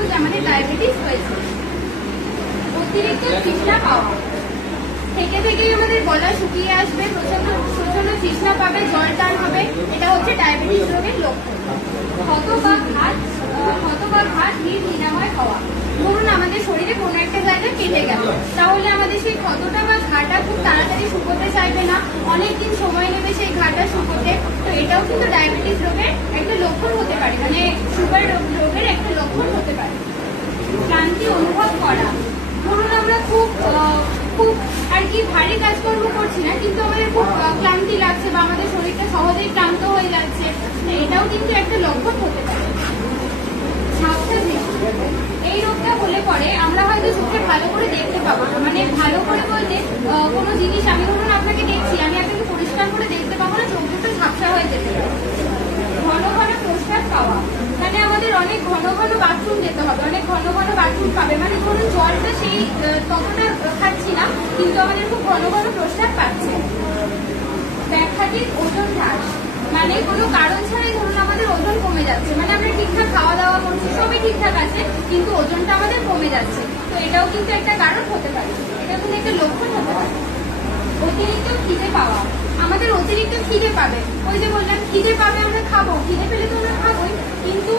বুঝবো যে আমাদের ডায়াবেটিস হয়েছে। অতিরিক্ত তৃষ্ণা পাওয়া, থেকে থেকেই আমাদের গলা শুকিয়ে আসবে, প্রচন্ড প্রচন্ড তৃষ্ণা পাবে, জল টান হবে, এটা হচ্ছে ডায়াবেটিস রোগের লক্ষণ। ক্ষত বা ঘাট নিরাময় হওয়া, ধরুন আমাদের শরীরে কোনো একটা জায়গায় কেটে গেল, তাহলে আমাদের সেই ক্ষতটা বা ঘাটা খুব তাড়াতাড়ি শুকোতে চাইবে না, অনেকদিন সময় নেবে সেই ঘাটা শুকোতে। তো এটাও কিন্তু ডায়াবেটিস রোগের একটা লক্ষণ হতে পারে, মানে সুগার রোগের একটা লক্ষণ হতে পারে। ক্লান্তি অনুভব করা, ধরুন আমরা খুব আর কি ভারী কাজকর্ম করছি না, কিন্তু আমাদের খুব ক্লান্তি লাগছে বা আমাদের শরীরটা সহজেই ক্লান্ত হয়ে যাচ্ছে, এটাও কিন্তু একটা লক্ষণ হতে পারে। ঝাপসা দৃষ্টি, এই রোগটা হলে পরে আমরা হয়তো চোখে ভালো করে দেখতে পাবো না, মানে ভালো করে বলতে কোনো জিনিস আমি ধরুন আপনাকে দেখছি, আমি আপনাকে পরিষ্কার করে দেখতে পাবো না, চোখ দুটো ঝাপসা হয়ে যেতে পারে। ঘন ঘন প্রস্রাব পাওয়া, মানে আমাদের অনেক ঘন ঘন বাথরুম যেতে হবে, অনেক ঘন ঘন বাথরুম পাবে, মানে ধরুন জলটা সেই ততটা খাচ্ছি না, কিন্তু আমাদের খুব ঘন ঘন প্রস্রাব পাচ্ছে। ব্যাখ্যাতিক ওজন হ্রাস, মানে কোনো কারণ ছাড়াই ধরুন আমাদের ওজন কমে যাচ্ছে, মানে আমরা ঠিকঠাক খাওয়া দাওয়া করছি, সবই ঠিকঠাক আছে, কিন্তু ওজনটা আমাদের কমে যাচ্ছে, তো এটাও কিন্তু একটা কারণ হতে পারে, এটা কিন্তু একটা লক্ষণ হতে পারে। অতিরিক্ত খিদে পাওয়া, আমাদের অতিরিক্ত খিদে পাবে, ওই যে বললাম খিদে পাবে আমরা খাবো, খিদে পেলে তো আমরা খাবোই, কিন্তু